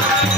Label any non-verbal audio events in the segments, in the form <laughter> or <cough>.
Thank okay. you.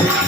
Thank <laughs> you.